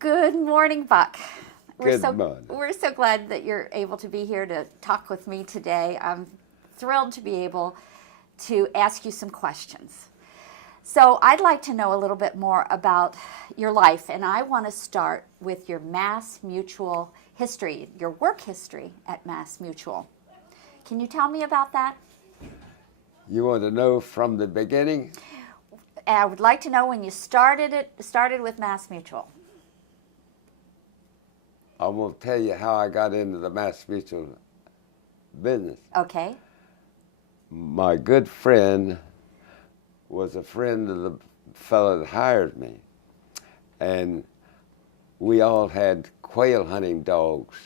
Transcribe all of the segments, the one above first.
Good morning, Buck. Good morning. We're so glad that you're able to be here to talk with me today. I'm thrilled to be able to ask you some questions. So I'd like to know a little bit more about your life, and I want to start with your Mass Mutual history, your work history at Mass Mutual. Can you tell me about that? You want to know from the beginning? I would like to know when you started with Mass Mutual. I'm going to tell you how I got into the Mass Mutual business. Okay. My good friend was a friend of the fellow that hired me, and we all had quail hunting dogs,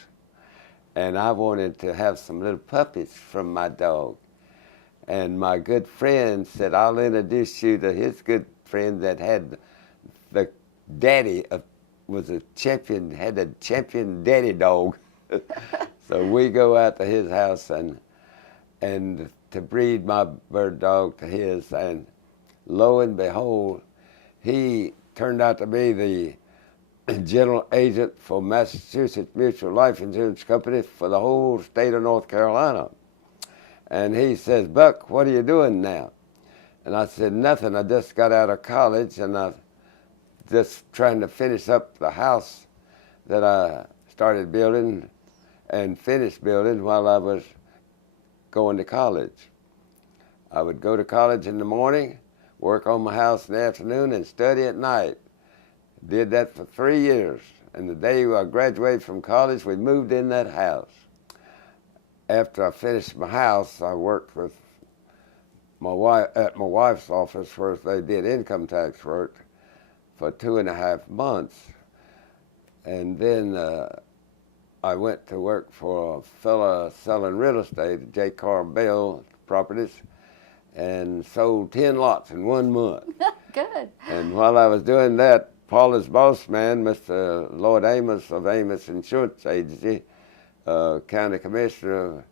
and I wanted to have some little puppies from my dog. And my good friend said, I'll introduce you to his good friend that had the daddy was a champion, had a champion daddy dog. So we go out to his house and to breed my bird dog to his, and lo and behold, he turned out to be the general agent for Massachusetts Mutual Life Insurance Company for the whole state of North Carolina. And he says, Buck, what are you doing now? And I said, nothing. I just got out of college, and I'm just trying to finish up the house that I started building and finished building while I was going to college. I would go to college in the morning, work on my house in the afternoon, and study at night. Did that for 3 years. And the day I graduated from college, we moved in that house. After I finished my house, I worked with my wife at my wife's office where they did income tax work for 2.5 months. And then I went to work for a fella selling real estate, J. Carl Bell Properties, and sold 10 lots in 1 month. Good. And while I was doing that, Paula's boss man, Mr. Lloyd Amos of Amos Insurance Agency, County Commissioner of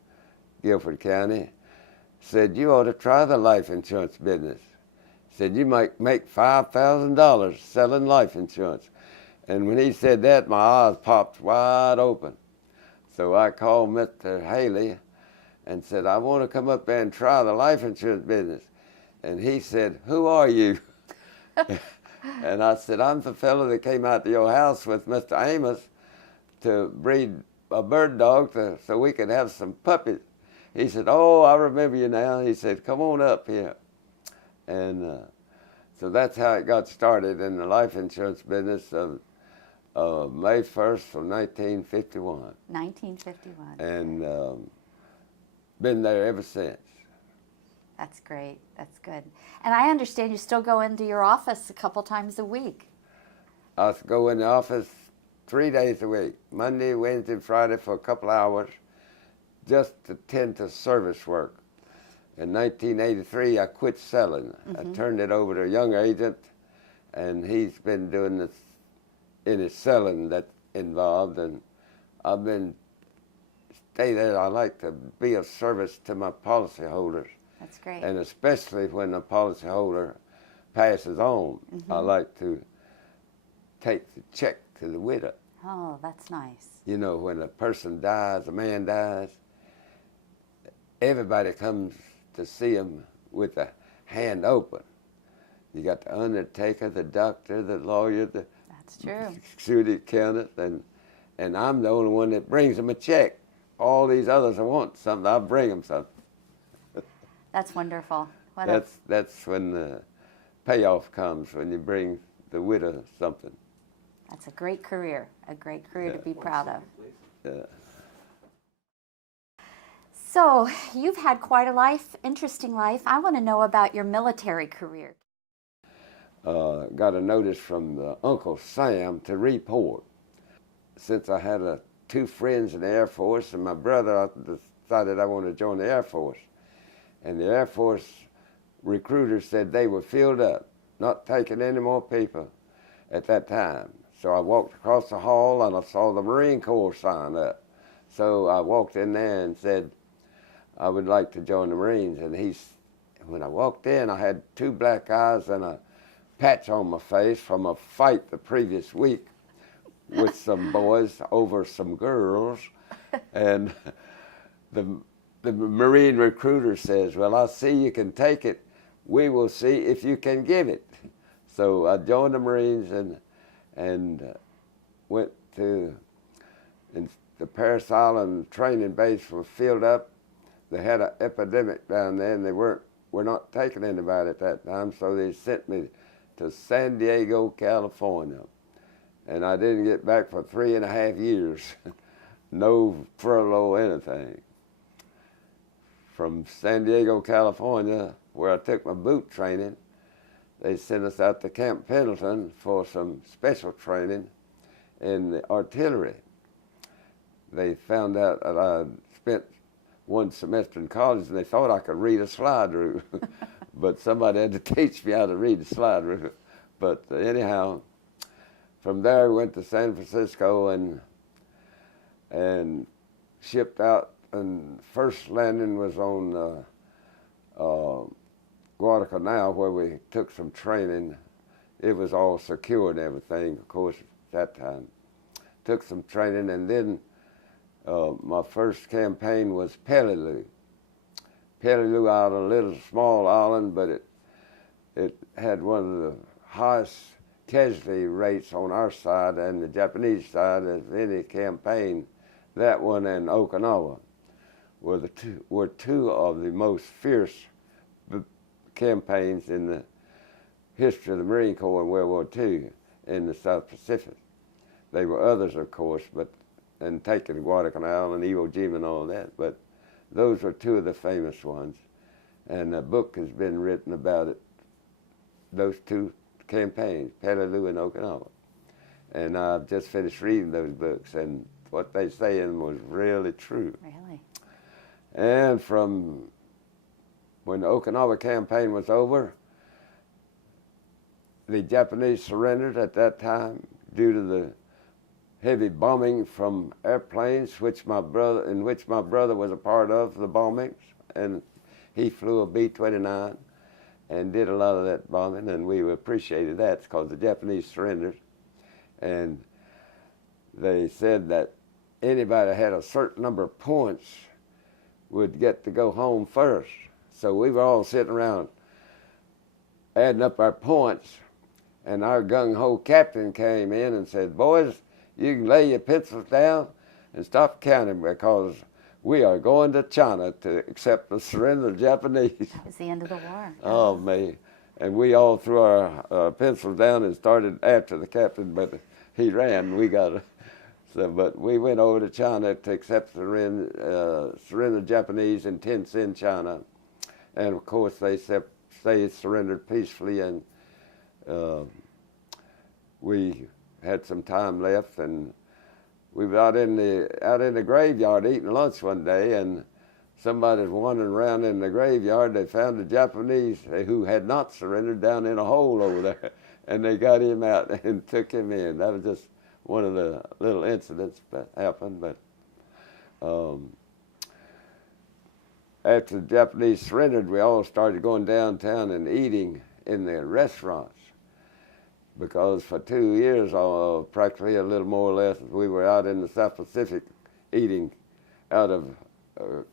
Guilford County, said, you ought to try the life insurance business. Said, you might make $5,000 selling life insurance. And when he said that, my eyes popped wide open. So I called Mr. Haley and said, I want to come up there and try the life insurance business. And he said, who are you? And I said, I'm the fellow that came out to your house with Mr. Amos to breed a bird dog so we could have some puppies. He said, oh, I remember you now. He said, come on up here. And so that's how it got started in the life insurance business of May 1st of 1951. 1951. And been there ever since. That's great. That's good. And I understand you still go into your office a couple times a week. I go in the office 3 days a week, Monday, Wednesday, Friday for a couple hours, just to tend to service work. In 1983, I quit selling. I turned it over to a young agent, and he's been doing this in his selling that's involved, and I've been stay there. I like to be of service to my policyholders. That's great. And especially when the policyholder passes on, I like to take the check to the widow. Oh, that's nice. You know, when a person dies, a man dies, everybody comes to see him with a hand open. You got the undertaker, the doctor, the lawyer, the That's true. security accountant, and I'm the only one that brings them a check. All these others that want something, I'll bring them something. That's wonderful. That's when the payoff comes, when you bring the widow something. That's a great career to be proud of. Yeah. So you've had quite a life, interesting life. I want to know about your military career. Got a notice from Uncle Sam to report. Since I had 2 friends in the Air Force and my brother, I decided I wanted to join the Air Force. And the Air Force recruiters said they were filled up, not taking any more people at that time. So I walked across the hall and I saw the Marine Corps sign up. So I walked in there and said, I would like to join the Marines. And when I walked in, I had 2 black eyes and a patch on my face from a fight the previous week with some boys over some girls, and the Marine recruiter says, "Well, I see you can take it. We will see if you can give it." So I joined the Marines and went to the Parris Island training base was filled up. They had an epidemic down there, and were not taking anybody at that time, so they sent me to San Diego, California. And I didn't get back for 3.5 years. No furlough, anything. From San Diego, California, where I took my boot training, they sent us out to Camp Pendleton for some special training in the artillery. They found out that I spent one semester in college, and they thought I could read a slide rule. But somebody had to teach me how to read the slide rule. But anyhow, from there we went to San Francisco and shipped out, and first landing was on Guadalcanal, where we took some training. It was all secure and everything, of course, at that time. Took some training, and then my first campaign was Peleliu. Peleliu out on a little small island, but it had one of the highest casualty rates on our side and the Japanese side of any campaign. That one and Okinawa were two of the most fierce campaigns in the history of the Marine Corps in World War II in the South Pacific. There were others, of course, and taking Guadalcanal and Iwo Jima and all that, but those were two of the famous ones. And a book has been written about it, those two campaigns, Peleliu and Okinawa. And I've just finished reading those books, and what they say in them was really true. Really? And from when the Okinawa campaign was over, the Japanese surrendered at that time due to the heavy bombing from airplanes, in which my brother was a part of the bombings, and he flew a B-29 and did a lot of that bombing, and we appreciated that because the Japanese surrendered. And they said that anybody that had a certain number of points would get to go home first. So we were all sitting around adding up our points, and our gung-ho captain came in and said, "Boys, you can lay your pencils down and stop counting because we are going to China to accept the surrender of the Japanese." That was the end of the war. Oh, me. And we all threw our pencils down and started after the captain, but he ran. We got it. So, but we went over to China to accept the surrender of Japanese in Tientsin, China. And of course, they surrendered peacefully, and we had some time left, and we were out in the graveyard eating lunch one day, and somebody was wandering around in the graveyard. They found the Japanese who had not surrendered down in a hole over there, and they got him out and took him in. That was just one of the little incidents that happened. But after the Japanese surrendered, we all started going downtown and eating in the restaurants, because for 2 years, practically a little more or less, we were out in the South Pacific eating out of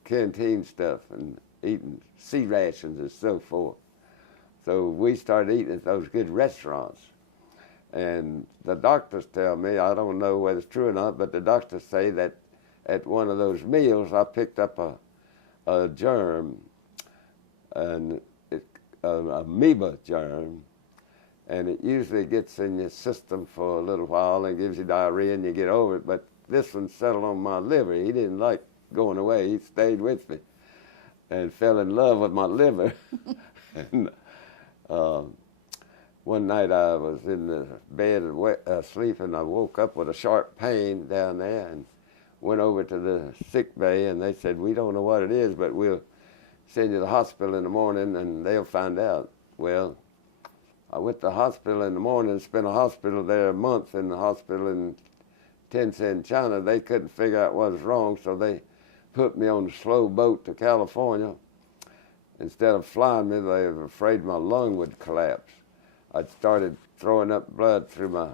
canteen stuff and eating sea rations and so forth. So we started eating at those good restaurants. And the doctors tell me, I don't know whether it's true or not, but the doctors say that at one of those meals I picked up a germ, an amoeba germ, and it usually gets in your system for a little while and gives you diarrhea and you get over it. But this one settled on my liver. He didn't like going away. He stayed with me and fell in love with my liver. And one night I was in the bed asleep, and I woke up with a sharp pain down there and went over to the sick bay, and they said, "We don't know what it is, but we'll send you to the hospital in the morning and they'll find out." Well, I went to the hospital in the morning and spent a month in the hospital in Tientsin, China. They couldn't figure out what was wrong, so they put me on a slow boat to California. Instead of flying me, they were afraid my lung would collapse. I'd started throwing up blood through my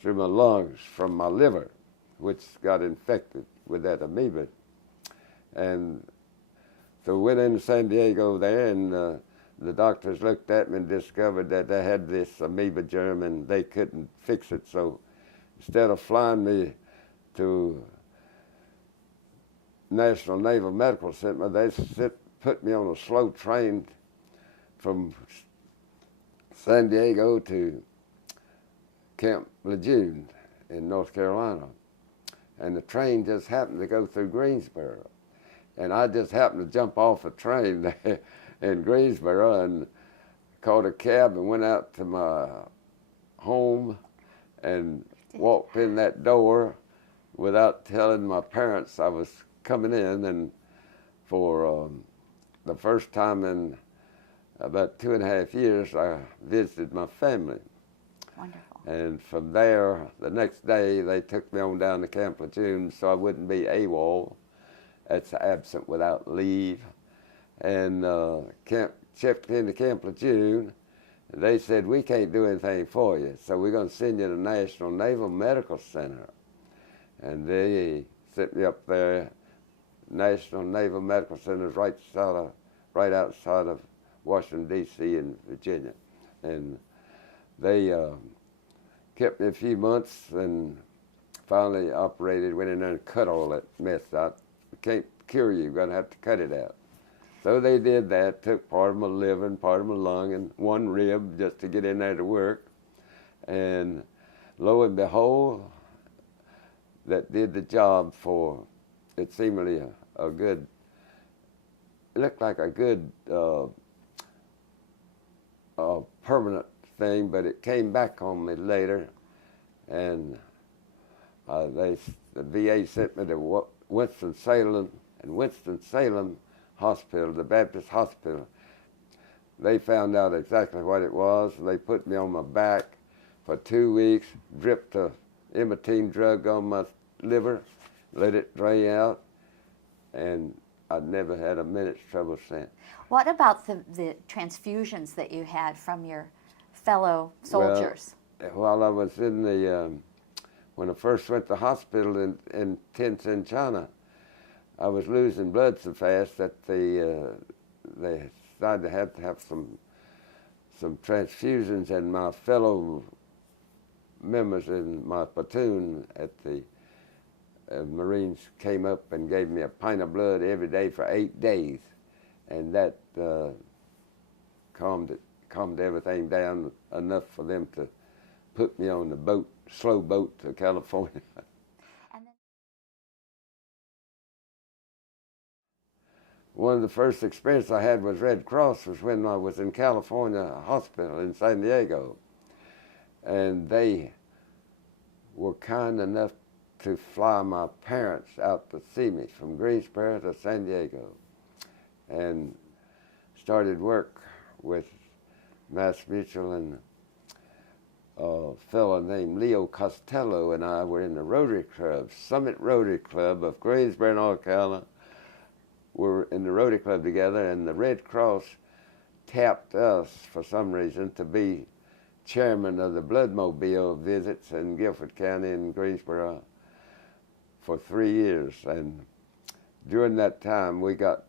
through my lungs from my liver, which got infected with that amoeba. And so went into San Diego there, and the doctors looked at me and discovered that I had this amoeba germ and they couldn't fix it. So instead of flying me to National Naval Medical Center, they put me on a slow train from San Diego to Camp Lejeune in North Carolina. And the train just happened to go through Greensboro. And I just happened to jump off a train there in Greensboro and caught a cab and went out to my home and walked in that door without telling my parents I was coming in. And for the first time in about 2.5 years, I visited my family. Wonderful. And from there, the next day, they took me on down to Camp Lejeune so I wouldn't be AWOL. That's absent without leave. And checked into Camp Lejeune. And they said, we can't do anything for you, so we're going to send you to National Naval Medical Center. And they sent me up there. National Naval Medical Center is right outside of Washington, D.C. in Virginia. And they kept me a few months and finally operated, went in there and cut all that mess out. We can't cure you, you're going to have to cut it out. So they did that, took part of my liver and part of my lung and one rib just to get in there to work. And lo and behold, that did the job for, it seemingly a good, it looked like a good permanent thing, but it came back on me later. And the VA sent me to Winston-Salem, and Winston-Salem Hospital, the Baptist Hospital, they found out exactly what it was. They put me on my back for 2 weeks, dripped a Imatine drug on my liver, let it drain out, and I'd never had a minute's trouble since. What about the transfusions that you had from your fellow soldiers? Well, while I was in the, when I first went to the hospital in Tientsin, China, I was losing blood so fast that they decided to have some transfusions, and my fellow members in my platoon at the Marines came up and gave me a pint of blood every day for 8 days, and that calmed everything down enough for them to put me on the slow boat to California. One of the first experiences I had with Red Cross was when I was in California Hospital in San Diego. And they were kind enough to fly my parents out to see me from Greensboro to San Diego. And started work with Mass Mutual, and a fellow named Leo Costello and I were in the Rotary Club, Summit Rotary Club of Greensboro, North Carolina. We're in the Rotary Club together, and the Red Cross tapped us for some reason to be chairman of the Bloodmobile visits in Guilford County in Greensboro for 3 years. And during that time, we got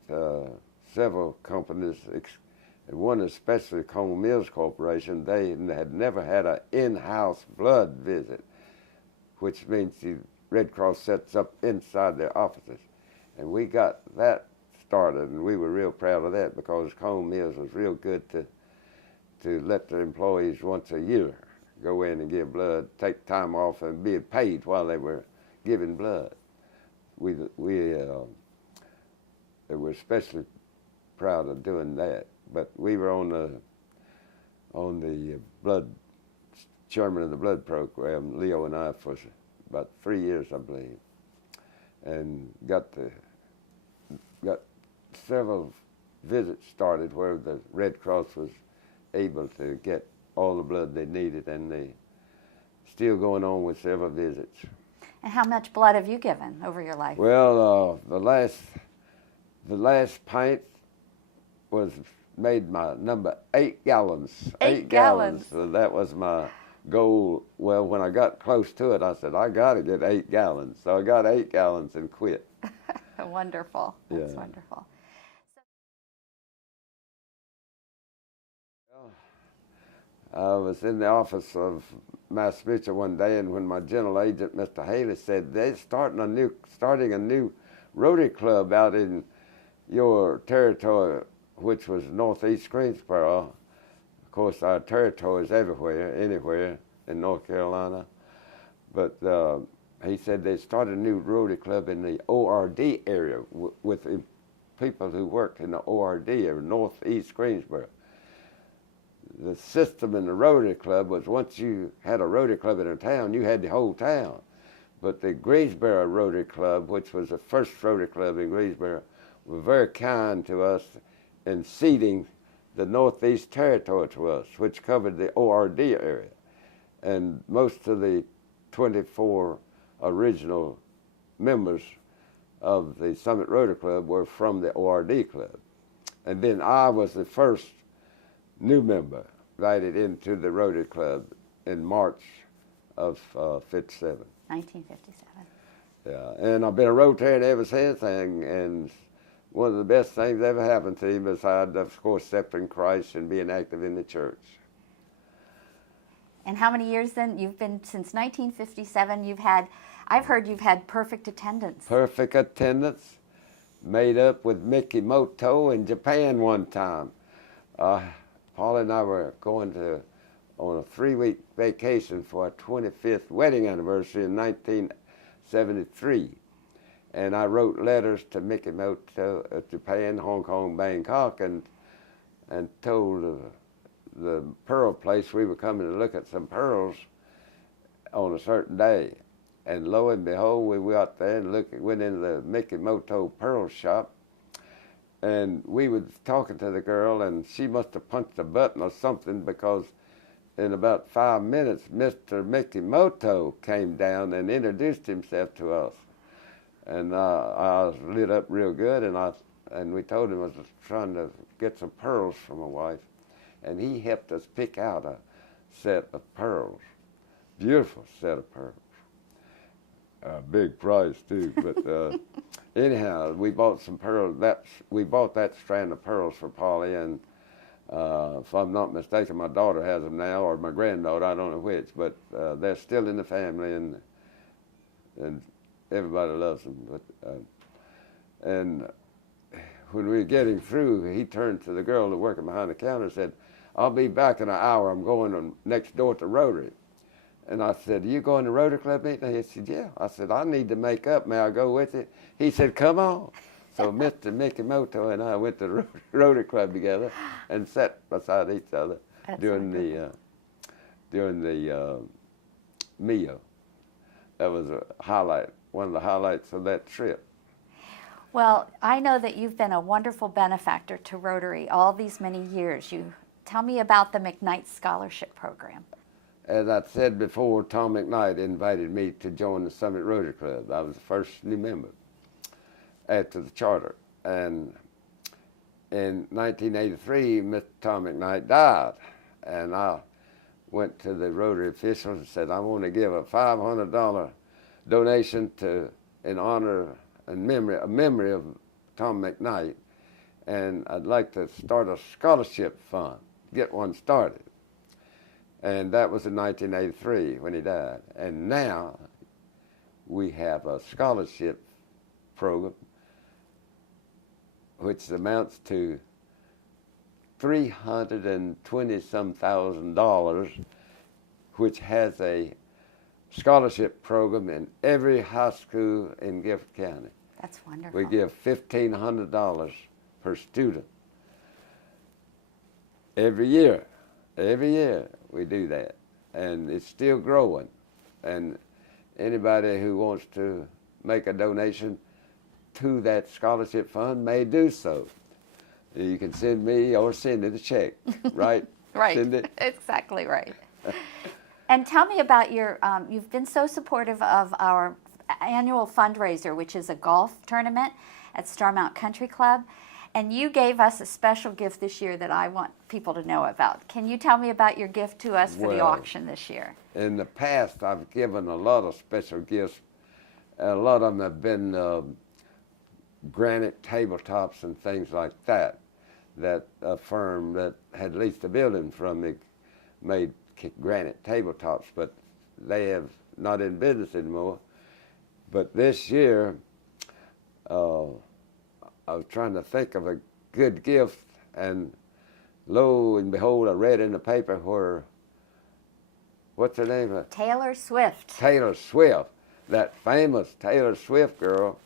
several companies, and one especially, Cone Mills Corporation. They had never had an in-house blood visit, which means the Red Cross sets up inside their offices. And we got that started, and we were real proud of that because Cone Mills was real good to let their employees once a year go in and give blood, take time off, and be paid while they were giving blood. We were especially proud of doing that. But we were on the blood, chairman of the blood program, Leo and I, for about 3 years, I believe, and got several visits started where the Red Cross was able to get all the blood they needed, and they still going on with several visits. And how much blood have you given over your life? Well, the last pint was made my number 8 gallons. 8 gallons. So that was my goal. Well, when I got close to it, I said, I got to get 8 gallons. So I got 8 gallons and quit. Wonderful. That's Yeah. wonderful. I was in the office of Mass Mutual one day, and when my general agent, Mr. Haley, said they're starting a new Rotary Club out in your territory, which was Northeast Greensboro. Of course, our territory is everywhere, anywhere in North Carolina. But he said they started a new Rotary Club in the ORD area with the people who worked in the ORD area, Northeast Greensboro. The system in the Rotary Club was once you had a Rotary Club in a town, you had the whole town. But the Greensboro Rotary Club, which was the first Rotary Club in Greensboro, were very kind to us in ceding the Northeast Territory to us, which covered the ORD area. And most of the 24 original members of the Summit Rotary Club were from the ORD Club. And then I was the first new member invited into the Rotary Club in March of 57. 1957. Yeah, and I've been a Rotarian ever since, and one of the best things ever happened to me, besides, of course, accepting Christ and being active in the church. And how many years then? You've been since 1957. I've heard you've had perfect attendance. Perfect attendance, made up with Mikimoto in Japan one time. Paul and I were going on a 3-week vacation for our 25th wedding anniversary in 1973. And I wrote letters to Mikimoto at Japan, Hong Kong, Bangkok, and told the pearl place we were coming to look at some pearls on a certain day. And lo and behold, we got there and went into the Mikimoto pearl shop. And we was talking to the girl, and she must have punched a button or something, because in about 5 minutes, Mr. Mikimoto came down and introduced himself to us. And I was lit up real good, and we told him I was trying to get some pearls for my wife. And he helped us pick out a set of pearls, beautiful set of pearls. A big price too, but anyhow, we bought some pearls. We bought that strand of pearls for Polly, and if I'm not mistaken, my daughter has them now, or my granddaughter, I don't know which, but they're still in the family, and everybody loves them. But and when we were getting through, he turned to the girl that working behind the counter and said, "I'll be back in an hour. I'm going next door to Rotary." And I said, "You going to Rotary Club meeting?" He said, "Yeah." I said, "I need to make up. May I go with you?" He said, "Come on." So Mr. Mikimoto and I went to the Rotary Club together and sat beside each other during the meal. That was a highlight, one of the highlights of that trip. Well, I know that you've been a wonderful benefactor to Rotary all these many years. Tell me about the McKnight Scholarship Program. As I said before, Tom McKnight invited me to join the Summit Rotary Club. I was the first new member after the charter. And in 1983, Mr. Tom McKnight died. And I went to the Rotary officials and said, I want to give a $500 donation in honor and memory of Tom McKnight. And I'd like to start a scholarship fund, get one started. And that was in 1983 when he died. And now we have a scholarship program which amounts to $320-some thousand, which has a scholarship program in every high school in Gifford County. That's wonderful. We give $1,500 per student every year. Every year we do that, and it's still growing. And anybody who wants to make a donation to that scholarship fund may do so. You can send me or send it a check, right? Right, Send it. Exactly right. And tell me about you've been so supportive of our annual fundraiser, which is a golf tournament at Starmount Country Club. And you gave us a special gift this year that I want people to know about. Can you tell me about your gift to us for the Well, auction this year? In the past, I've given a lot of special gifts. A lot of them have been granite tabletops and things like that, that a firm that had leased a building from me made granite tabletops, but they have not in business anymore. But this year, I was trying to think of a good gift, and lo and behold, I read in the paper where, what's her name? Taylor Swift. Taylor Swift, that famous Taylor Swift girl,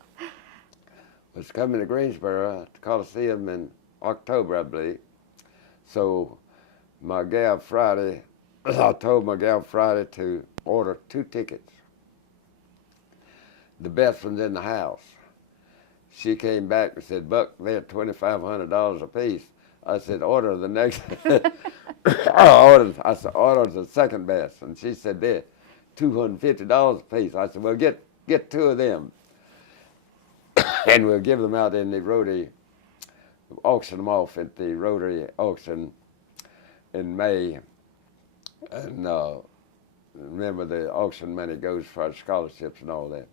was coming to Greensboro at the Coliseum in October, I believe. So my gal Friday, I told my gal Friday to order 2 tickets. The best one's in the house. She came back and said, Buck, they're $2,500 a piece. I said, order the next. I said, order the second best. And she said, they're $250 a piece. I said, well, get 2 of them. And we'll give them out in the Rotary, auction them off at the Rotary auction in May. And remember, the auction money goes for scholarships and all that.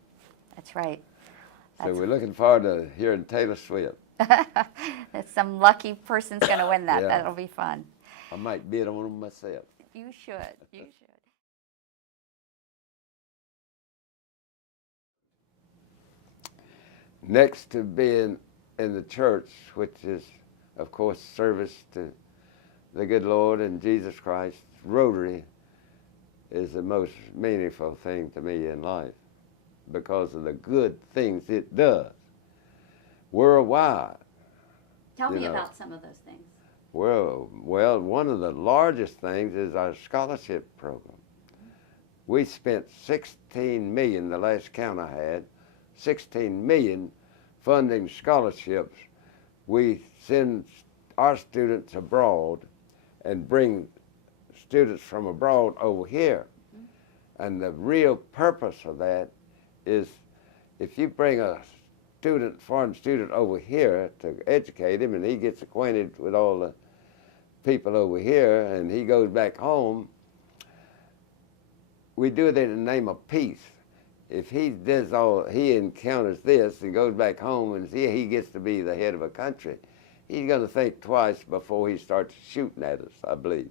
That's right. So we're looking forward to hearing Taylor Swift. That's some lucky person's going to win that. Yeah. That'll be fun. I might bid on them myself. You should. You should. Next to being in the church, which is, of course, service to the good Lord and Jesus Christ, Rotary is the most meaningful thing to me in life because of the good things it does worldwide. Tell me know. about some of those things. Well, one of the largest things is our scholarship program. We spent $16 million, the last count I had, $16 million funding scholarships. We send our students abroad and bring students from abroad over here. And the real purpose of that is if you bring a foreign student over here to educate him and he gets acquainted with all the people over here and he goes back home, we do it in the name of peace. If he encounters this and goes back home and he gets to be the head of a country, he's going to think twice before he starts shooting at us, I believe.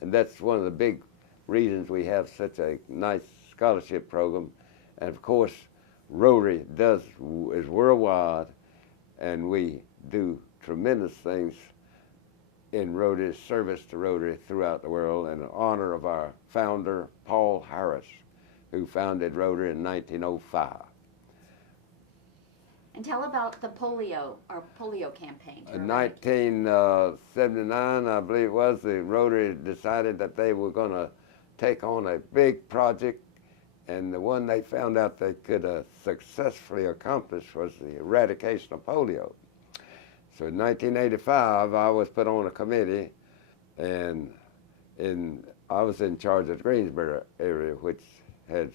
And that's one of the big reasons we have such a nice scholarship program. And of course, Rotary is worldwide, and we do tremendous things in Rotary, service to Rotary throughout the world in honor of our founder, Paul Harris, who founded Rotary in 1905. And tell about the polio campaign. In 1979, I believe it was, the Rotary decided that they were going to take on a big project, and the one they found out they could successfully accomplish was the eradication of polio. So in 1985, I was put on a committee, and I was in charge of the Greensboro area, which had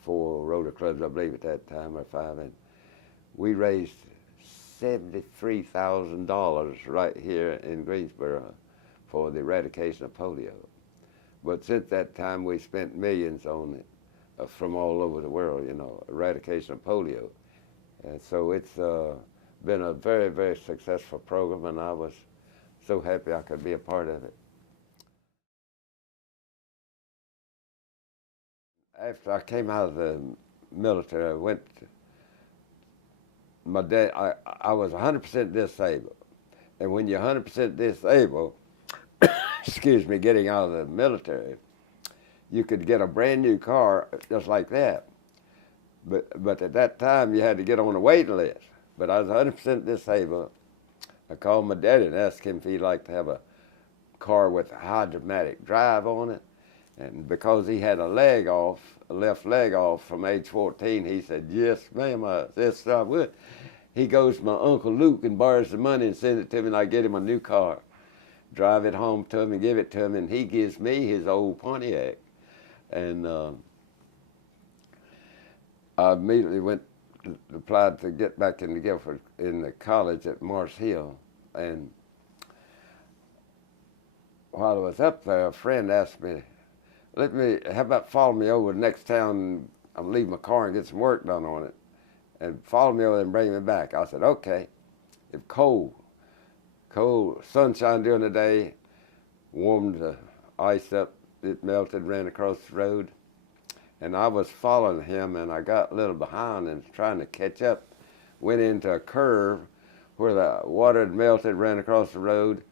4 Rotary clubs, I believe, at that time, or 5. And we raised $73,000 right here in Greensboro for the eradication of polio. But since that time, we spent millions on it from all over the world, eradication of polio. And so it's been a very, very successful program, and I was so happy I could be a part of it. After I came out of the military, I went my dad, I was 100% disabled. And when you're 100% disabled, excuse me, getting out of the military, you could get a brand new car just like that. But at that time, you had to get on a waiting list. But I was 100% disabled. I called my daddy and asked him if he'd like to have a car with a hydromatic drive on it. And because he had a left leg off from age 14, he said, yes, ma'am, yes, I would. He goes to my Uncle Luke and borrows the money and sends it to me, and I get him a new car. Drive it home to him and give it to him, and he gives me his old Pontiac. And I immediately went applied to get back into Guilford in the college at Mars Hill. And while I was up there, a friend asked me, how about follow me over to the next town? I'm leaving my car and get some work done on it. And follow me over and bring me back. I said, okay. It's cold, sunshine during the day, warmed the ice up, it melted, ran across the road. And I was following him, and I got a little behind and trying to catch up. Went into a curve where the water had melted, ran across the road.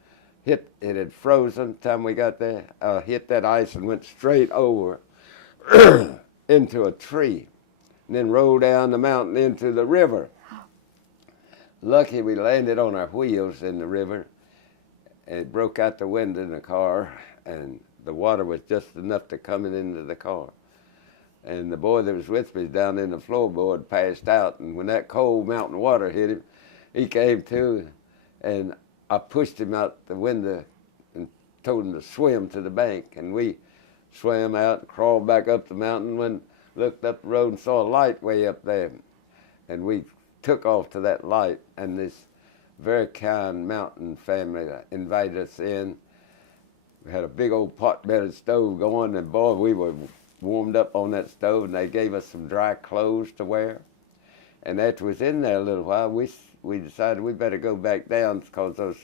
It had frozen time we got there. Hit that ice and went straight over into a tree, and then rolled down the mountain into the river. Lucky we landed on our wheels in the river. It broke out the window in the car, and the water was just enough to come into the car. And the boy that was with me down in the floorboard passed out, and when that cold mountain water hit him, he came to, and I pushed him out the window and told him to swim to the bank. And we swam out and crawled back up the mountain, when looked up the road and saw a light way up there. And we took off to that light, and this very kind mountain family invited us in. We had a big old pot-bellied stove going, and boy, we were warmed up on that stove, and they gave us some dry clothes to wear. And after we was in there a little while, we decided we better go back down, because those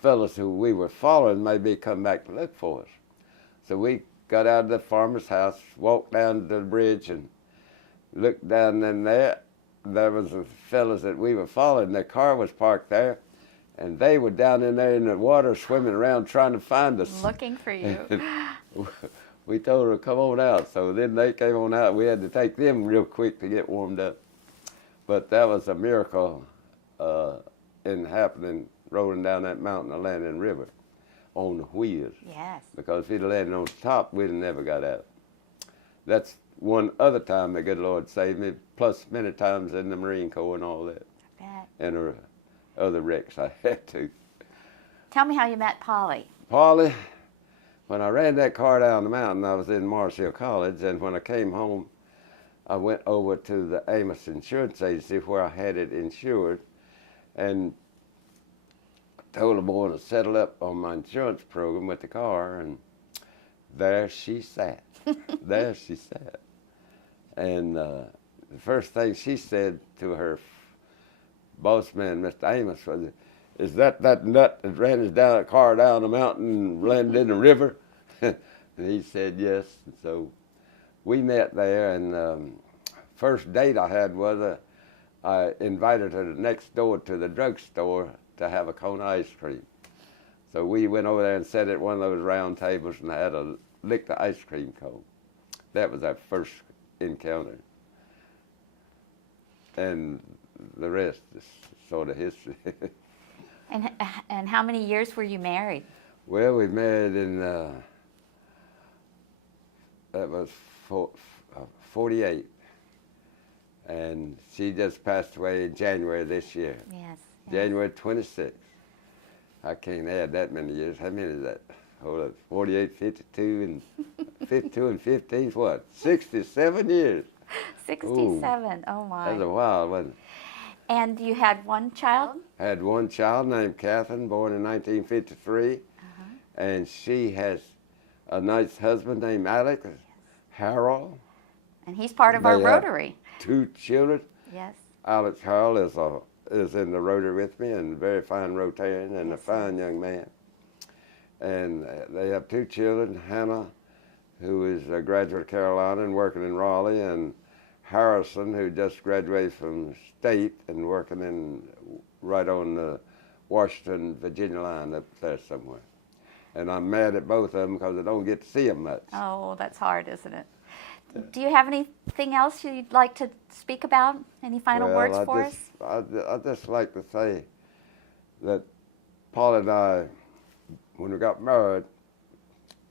fellows who we were following maybe come back to look for us. So we got out of the farmer's house, walked down to the bridge, and looked down in there. There was the fellows that we were following. Their car was parked there, and they were down in there in the water swimming around trying to find us. Looking for you. We told her to come on out, so then they came on out. We had to take them real quick to get warmed up. But that was a miracle in happening, rolling down that mountain and landing river on the wheels. Yes. Because if he'd landed on the top, we'd have never got out. That's one other time the good Lord saved me, plus many times in the Marine Corps and all that. I bet. And other wrecks I had to. Tell me how you met Polly. Polly, when I ran that car down the mountain, I was in Mars Hill College, and when I came home, I went over to the Amos Insurance Agency where I had it insured, and told the boy to settle up on my insurance program with the car, and there she sat. There she sat. And the first thing she said to her boss man, Mr. Amos, was, "Is that nut that ran his car down the mountain and landed in the river?" And he said yes. And so we met there, and first date I had was I invited her next door to the drugstore to have a cone of ice cream. So we went over there and sat at one of those round tables and had a lick the ice cream cone. That was our first encounter. And the rest is sort of history. And how many years were you married? Well, we married in, that was 48. And she just passed away in January this year. Yes. January 26th. I can't add that many years. How many is that? Hold up, 48, 52, and 52 and 15 is what? 67 years. 67. Oh my. That's a while, wasn't it? And you had one child? I had one child named Catherine, born in 1953, and she has a nice husband named Alex Harrell. And he's part of our They have Rotary. 2 children. Yes. Alex Harrell is in the Rotary with me, and a very fine Rotarian and a fine young man. And they have 2 children, Hannah, who is a graduate of Carolina and working in Raleigh, and Harrison, who just graduated from state and working right on the Washington, Virginia line up there somewhere. And I'm mad at both of them because I don't get to see them much. Oh, that's hard, isn't it? Do you have anything else you'd like to speak about? Any final words for us? I'd just like to say that Paul and I, when we got married,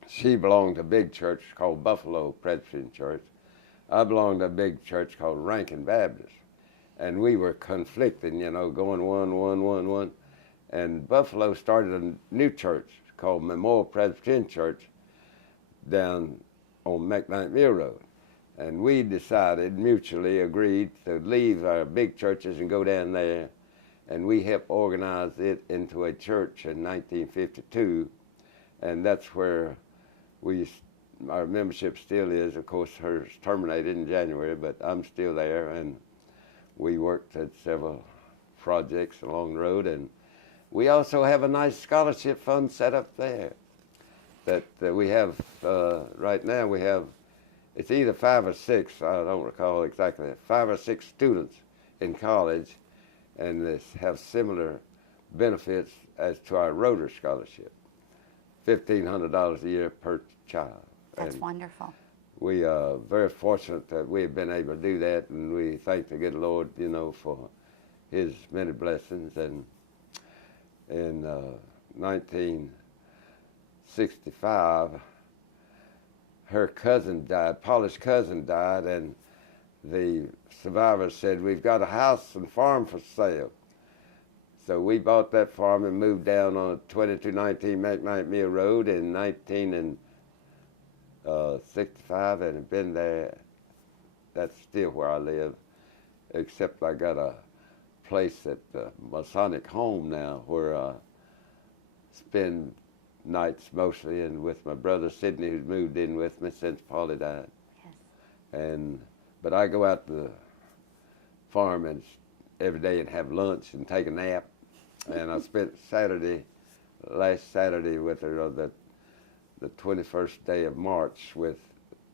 she belonged to a big church called Buffalo Presbyterian Church. I belonged to a big church called Rankin Baptist. And we were conflicting, going one. And Buffalo started a new church called Memorial Presbyterian Church down on McKnight Mill Road. And we decided, mutually agreed, to leave our big churches and go down there. And we helped organize it into a church in 1952. And that's where our membership still is. Of course, hers terminated in January, but I'm still there. And we worked at several projects along the road. And we also have a nice scholarship fund set up there that we have, right now we have, it's either 5 or 6, I don't recall exactly, 5 or 6 students in college, and they have similar benefits as to our Rotary Scholarship, $1,500 a year per child. That's And wonderful. we are very fortunate that we've been able to do that, and we thank the good Lord, for His many blessings. And in 1965, her cousin died, Paula's cousin died, and the survivors said, "We've got a house and farm for sale." So we bought that farm and moved down on 2219 McKnight Mill Road in 1965, and have been there. That's still where I live, except I got a place at the Masonic Home now where I spend nights mostly, and with my brother Sidney, who's moved in with me since Paula died. Yes. But I go out to the farm every day and have lunch and take a nap. And I spent last Saturday with her on the 21st day of March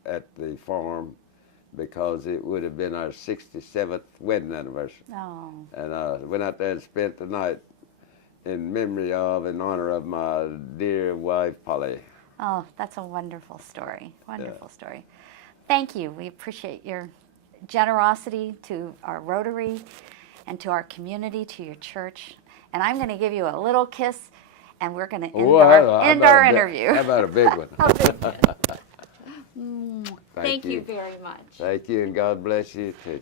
at the farm, because it would have been our 67th wedding anniversary. Oh, And I went out there and spent the night in honor of my dear wife, Polly. oh, that's a wonderful story. Wonderful story. Thank you. We appreciate your generosity to our Rotary and to our community, to your church. And I'm going to give you a little kiss, and we're going to end our interview. How about a big one? A big kiss. Thank you you very much. Thank you, and God bless you too.